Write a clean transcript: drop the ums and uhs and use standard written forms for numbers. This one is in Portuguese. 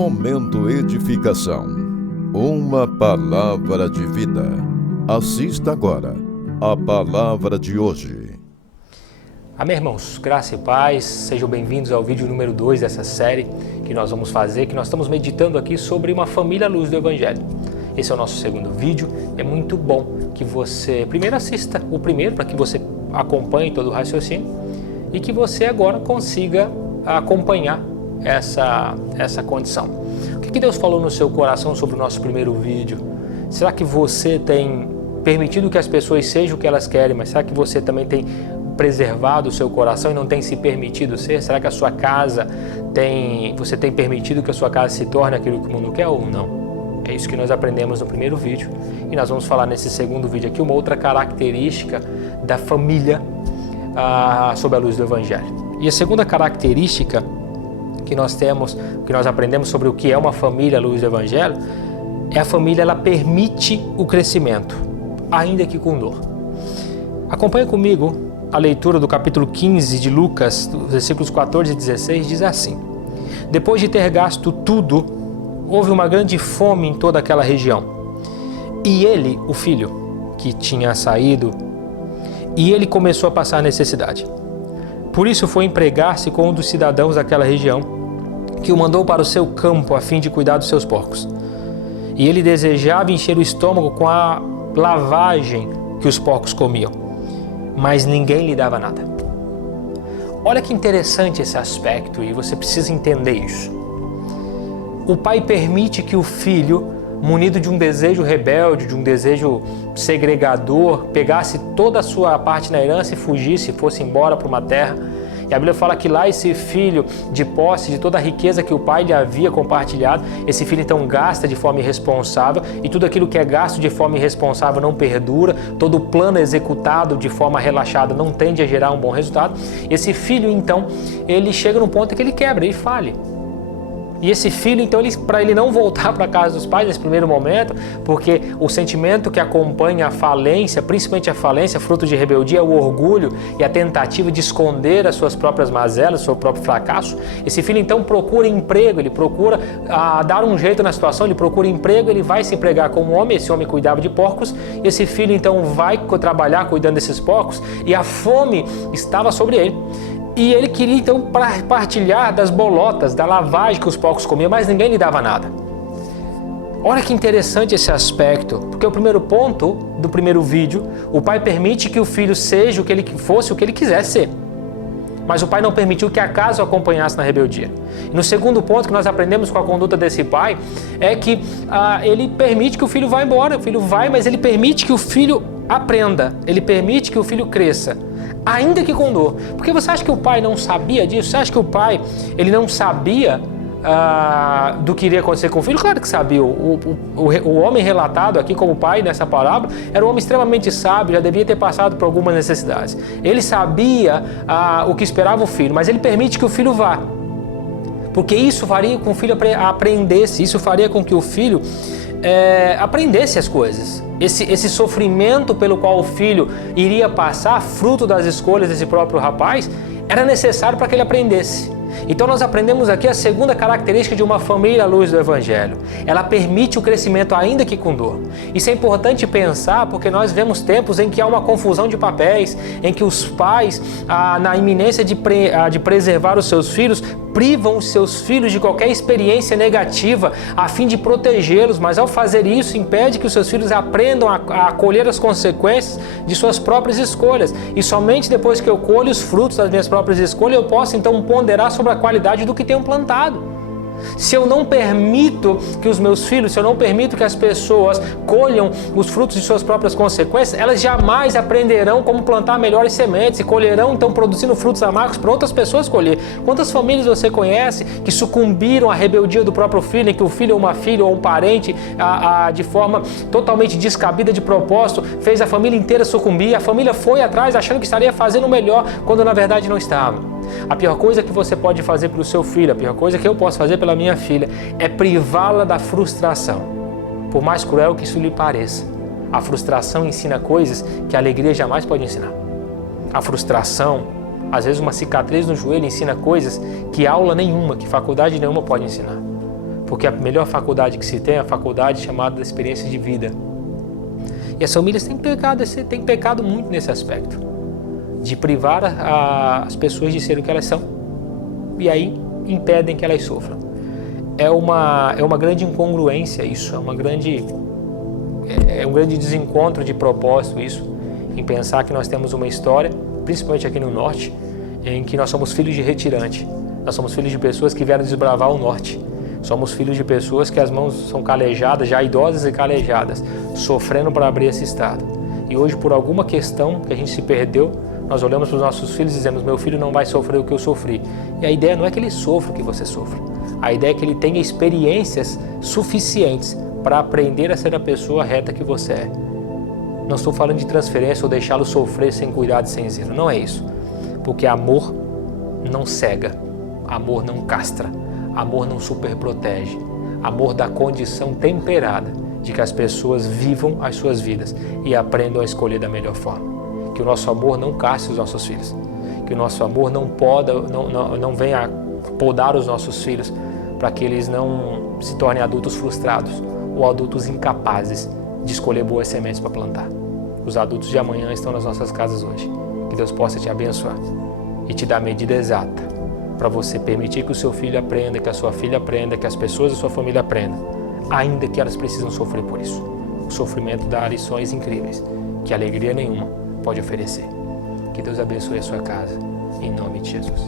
Momento Edificação. Uma palavra de vida. Assista agora a palavra de hoje. Amém, irmãos, graça e paz, sejam bem-vindos ao vídeo número 2 dessa série que nós vamos fazer, que nós estamos meditando aqui sobre uma família à luz do Evangelho. Esse é o nosso segundo vídeo, é muito bom que você primeiro assista o primeiro, para que você acompanhe todo o raciocínio e que você agora consiga acompanhar essa condição. O que Deus falou no seu coração sobre o nosso primeiro vídeo? Será que você tem permitido que as pessoas sejam o que elas querem, mas será que você também tem preservado o seu coração e não tem se permitido ser? Será que a sua casa você tem permitido que a sua casa se torne aquilo que o mundo quer ou não? É isso que nós aprendemos no primeiro vídeo e nós vamos falar nesse segundo vídeo aqui uma outra característica da família sob a luz do Evangelho. E a segunda característica que nós aprendemos sobre o que é uma família à luz do Evangelho é a família, ela permite o crescimento, ainda que com dor. Acompanhe comigo a leitura do capítulo 15 de Lucas, versículos 14 e 16, diz assim: Depois de ter gasto tudo, houve uma grande fome em toda aquela região. E ele, o filho, que tinha saído, e ele começou a passar necessidade. Por isso foi empregar-se com um dos cidadãos daquela região, que o mandou para o seu campo a fim de cuidar dos seus porcos. E ele desejava encher o estômago com a lavagem que os porcos comiam, mas ninguém lhe dava nada. Olha que interessante esse aspecto, e você precisa entender isso. O pai permite que o filho, munido de um desejo rebelde, de um desejo segregador, pegasse toda a sua parte na herança e fugisse, fosse embora para uma terra. E a Bíblia fala que lá esse filho, de posse de toda a riqueza que o pai lhe havia compartilhado, esse filho então gasta de forma irresponsável, e tudo aquilo que é gasto de forma irresponsável não perdura, todo o plano executado de forma relaxada não tende a gerar um bom resultado. Esse filho então, ele chega num ponto que ele quebra, ele falha. E esse filho, então, para ele não voltar para a casa dos pais nesse primeiro momento, porque o sentimento que acompanha a falência, principalmente a falência, fruto de rebeldia, é o orgulho e a tentativa de esconder as suas próprias mazelas, o seu próprio fracasso. Esse filho, então, procura emprego, ele procura dar um jeito na situação, ele procura emprego, ele vai se empregar como homem, esse homem cuidava de porcos, esse filho, então, vai trabalhar cuidando desses porcos, e a fome estava sobre ele. E ele queria então partilhar das bolotas, da lavagem que os porcos comiam, mas ninguém lhe dava nada. Olha que interessante esse aspecto, porque o primeiro ponto do primeiro vídeo, o pai permite que o filho seja o que ele fosse, o que ele quisesse ser. Mas o pai não permitiu que a casa o acompanhasse na rebeldia. E no segundo ponto que nós aprendemos com a conduta desse pai, é que ele permite que o filho vá embora, o filho vai, mas ele permite que o filho aprenda, ele permite que o filho cresça, ainda que com dor. Porque você acha que o pai não sabia disso? Você acha que o pai ele não sabia do que iria acontecer com o filho? Claro que sabia. O homem relatado aqui como pai nessa parábola era um homem extremamente sábio, já devia ter passado por algumas necessidades. Ele sabia o que esperava o filho, mas ele permite que o filho vá, porque isso faria com que o filho aprendesse, isso faria com que o filho aprendesse as coisas. Esse sofrimento pelo qual o filho iria passar, fruto das escolhas desse próprio rapaz, era necessário para que ele aprendesse. Então nós aprendemos aqui a segunda característica de uma família à luz do Evangelho. Ela permite o crescimento ainda que com dor. Isso é importante pensar porque nós vemos tempos em que há uma confusão de papéis, em que os pais, na iminência de preservar os seus filhos, privam os seus filhos de qualquer experiência negativa a fim de protegê-los, mas ao fazer isso impede que os seus filhos aprendam a colher as consequências de suas próprias escolhas. E somente depois que eu colho os frutos das minhas próprias escolhas, eu posso então ponderar sobre a qualidade do que tenho plantado. Se eu não permito que os meus filhos, se eu não permito que as pessoas colham os frutos de suas próprias consequências, elas jamais aprenderão como plantar melhores sementes e colherão então produzindo frutos amargos para outras pessoas colher. Quantas famílias você conhece que sucumbiram à rebeldia do próprio filho, em que o filho ou uma filha ou um parente de forma totalmente descabida de propósito fez a família inteira sucumbir, a família foi atrás achando que estaria fazendo o melhor quando na verdade não estava. A pior coisa que você pode fazer pelo seu filho, a pior coisa que eu posso fazer pela minha filha, é privá-la da frustração. Por mais cruel que isso lhe pareça, a frustração ensina coisas que a alegria jamais pode ensinar. A frustração, às vezes uma cicatriz no joelho ensina coisas que aula nenhuma, que faculdade nenhuma pode ensinar. Porque a melhor faculdade que se tem é a faculdade chamada da experiência de vida. E as famílias têm pecado muito nesse aspecto, de privar as pessoas de serem o que elas são, e aí impedem que elas sofram. É uma grande incongruência isso, é um grande desencontro de propósito isso, em pensar que nós temos uma história, principalmente aqui no norte, em que nós somos filhos de retirante, nós somos filhos de pessoas que vieram desbravar o norte, somos filhos de pessoas que as mãos são calejadas, já idosas e calejadas, sofrendo para abrir esse estado. E hoje, por alguma questão que a gente se perdeu, nós olhamos para os nossos filhos e dizemos: meu filho não vai sofrer o que eu sofri. E a ideia não é que ele sofra o que você sofre. A ideia é que ele tenha experiências suficientes para aprender a ser a pessoa reta que você é. Não estou falando de transferência ou deixá-lo sofrer sem cuidado e sem zelo. Não é isso. Porque amor não cega, amor não castra, amor não superprotege. Amor dá condição temperada de que as pessoas vivam as suas vidas e aprendam a escolher da melhor forma. Que o nosso amor não castre os nossos filhos. Que o nosso amor não venha podar os nossos filhos para que eles não se tornem adultos frustrados ou adultos incapazes de escolher boas sementes para plantar. Os adultos de amanhã estão nas nossas casas hoje. Que Deus possa te abençoar e te dar a medida exata para você permitir que o seu filho aprenda, que a sua filha aprenda, que as pessoas da sua família aprendam, ainda que elas precisam sofrer por isso. O sofrimento dá lições incríveis que alegria nenhuma pode oferecer. Que Deus abençoe a sua casa, em nome de Jesus.